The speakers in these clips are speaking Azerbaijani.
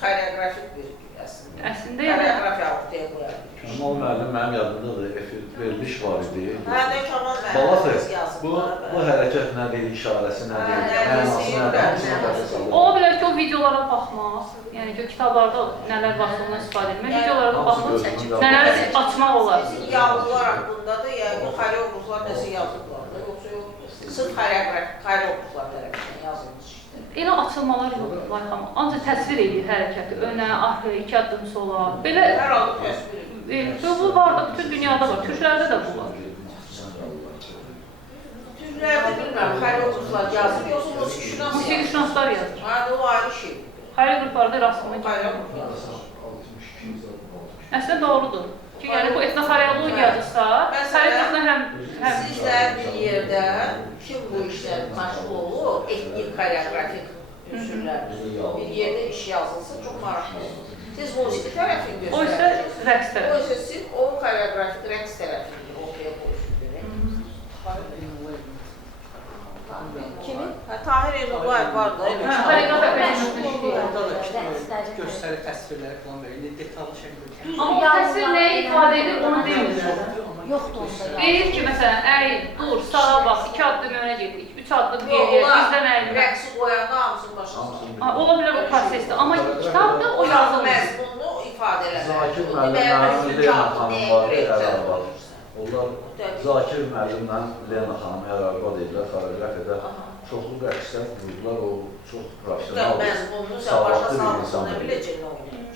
Koreografik bir əslində. Əslində yəni Koreografiyalıq deyə qoyarıq. Kamal müəllim mənim yadımdadır, veriliş var idi. Hə, nə Kamal Balası, müəllim yazıblar. bu hərəkət nədir, işarəsi nədir, mənası nədir? ola bilər ki, o videolara baxmaq, yəni ki, kitablarda nələr varsa ondan istifadə etmək, videolara da baxmaq, nələr açmaq olar. Sizin yazılar haqqında da, yəni xoreograflar nəsə yazıblar da, yoxsa yox, sırf xoreograflar tərəfindən yazılmış işdir. Elə açılmalar yoxdur, Layxan. Ancaq təsvir edir hərəkəti, önə, arxaya, 2 addım sola. Belə Hər halda təsvir edir. bu var da, bütün dünyada var, türklərdə də bu var. Türklərdə bilmirəm, xoreograflar yazır, yoxsa musiqişünas yazır. Musiqişünaslar yazır. Hə, o ayrı şey. Xoreograflarda rastına gəlir. Xoreograf yazır. Əslində doğrudur. Ki, yəni bu etnoxoreologiyadırsa, xoreografla həm Siz də bir yerdə kim bu işlə məşğul olur, etnik xoreografik üsullar, bir yerdə iş yazılsa çox maraqlı olur. Siz musiqi tərəfini o isə göstərirsiniz. rəqs tərəfi. O isə siz o xoreografik rəqs tərəfini ortaya qoyursunuz. Kimin? Tahir Elnurayev var da. Orada da işte göstəri təsvirləri falan böyle detallı şəkildə. Amma o təsvir nəyə ifadə edir, onu demir. Yoxdur onda. Deyir ki, məsələn, əy, dur, sağa bax, 2 addım önə getdik, 3 addım geriyə, bizdən əyilmək. Rəqsi qoyanda hamısını başa. Ola bilər o prosesdir, amma kitabda o yazılır. Məzmununu ifadə eləmək. Zakir müəllimlə Lena xanım var, Ərəb var. Onlar Zakir müəllimlə Lena xanım Ərəb edirlər, xoreografiyada çoxlu rəqslər qurdular, o çox profesional, Məzmununu sən başa savadlı bir salmasa insan. nə biləcək nə oynayır.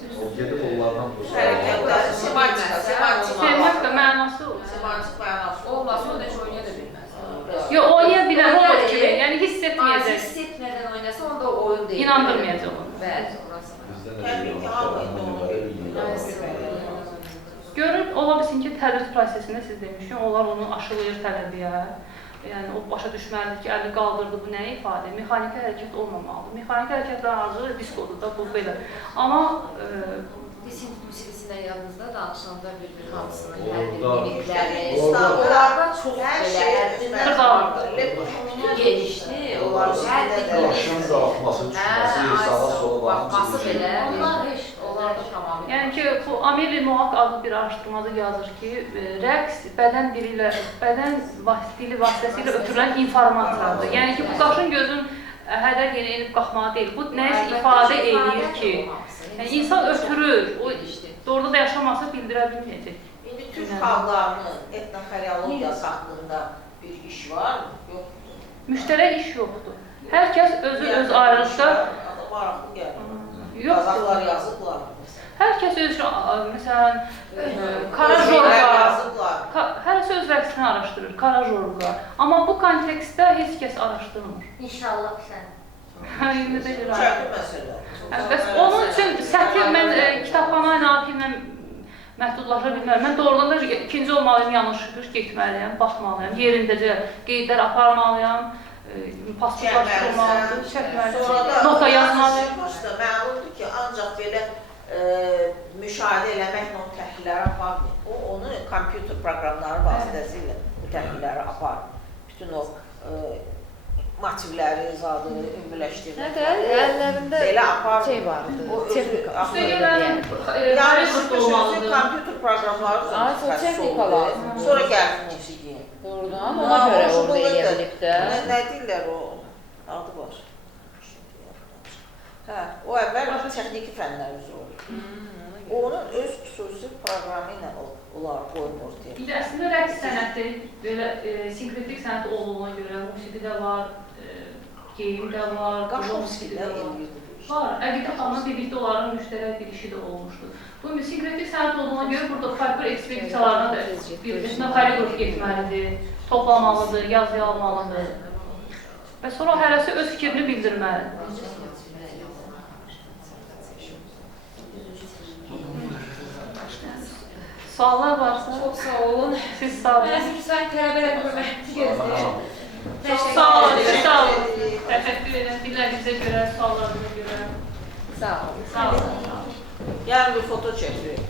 O gedib onlardan bu Hərəkətləri, Semantika mənası olur. semantik mənası Olmasa o da heç oynaya da bilməz. Yox, oynaya bilər robot kimi, yəni hiss etməyəcək, Hiss etmədən oynasa onda o oyun deyil. inandırmayacaq onu. Bəli, orası. Təbii ki, hamı indi onu görür. Görür, ola bilsin ki, tədris prosesində siz demişkin, onlar onu aşılayır tələbiyə. Yəni, o başa düşməlidir ki, əli qaldırdı, bu nə ifadə? Mexaniki hərəkət olmamalıdır. Mexaniki hərəkətlər arzı diskodur da, bu belə. Amma Disin musiqisindən yanınızda danışanda bir hamısının Orada- hər bir minikləri, İstanbullarda çox hər belə şey əddindən genişli, onlar hər Başın qalxması, çıxması, sağa sola baxması baxması. belə, onlar da tamamilə. yəni ki, bu Amelie Moak adlı bir araşdırmada yazır ki, rəqs bədən dili ilə, bədən dili vasitəsilə ötürülən informasiyadır. Yəni ki, bu qaşın gözün hədər yenə enib qalxmağı deyil. Bu nəyisə ifadə edir ki, yəni insan ötürür, o doğruda da yaşaması bildirə bilməyəcək. İndi Türk xalqlarının etnoxoreologiyası haqqında bir iş var mı? Yoxdur. Müştərək iş yoxdur. Hər kəs özü öz ayrılıqda Maraqlı gəlir. yoxdur. Qazaxlar yazıblar. Hər kəs öz məsələn Şeylər Karajorga, yazıblar. hərəsi öz rəqsini araşdırır, Karajorga. Amma bu kontekstdə heç kəs araşdırmır. İnşallah sən. İndi də görə. Çətin məsələ. Bəs onun üçün səthi mən kitabxana nə yapayım, mən məhdudlaşa bilmərəm. Mən doğrudan da ikinci olmalıyım, yanlış getməliyəm, baxmalıyam, yerindəcə qeydlər aparmalıyam, pasportlaşdırmalıyam, çəkməliyim, nota yazmalıyım. Məlumdur ki, ancaq belə müşahidə eləməklə o təhlilləri aparmır. O, onu kompüter proqramları vasitəsilə bu təhlilləri aparmır. Bütün o motivləri, zadını ümumiləşdirmək. Əllərində Belə aparmır. şey vardı, texnika. Üstəgələn Yəni, kompüter proqramları texnika lazım. Sonra gəlir musiqi. Doğrudan ona görə orada eləyə bilib də. Nə deyirlər o? Adı var. Hə, o əvvəl texniki fənlər üzrə olur. Onun öz xüsusi proqramı ilə onlar qoyun ortaya. İndi əslində rəqs sənəti, belə sinkretik sənət olduğuna görə musiqi də var, geyim də var, Qaşovski də eləyirdi. var. Əqidə xanımla birlikdə onların müştərək bir işi də olmuşdur. Bu sinkretik sənət olduğuna görə burada farklı ekspedisiyalarına da bir xoreograf getməlidir, toplamalıdır, yazılmalıdır. Və sonra hərəsi öz fikrini bildirməlidir. Suallar varsa, Çox sağ olun. siz sağ olun. Sən tələbələr görmək istəyirəm. Çox sağ olun, sağ olun. Təşəkkür edirəm dillərinizə görə, suallarınıza görə. Sağ olun. Sağ olun. Yəni bir foto çəkirik.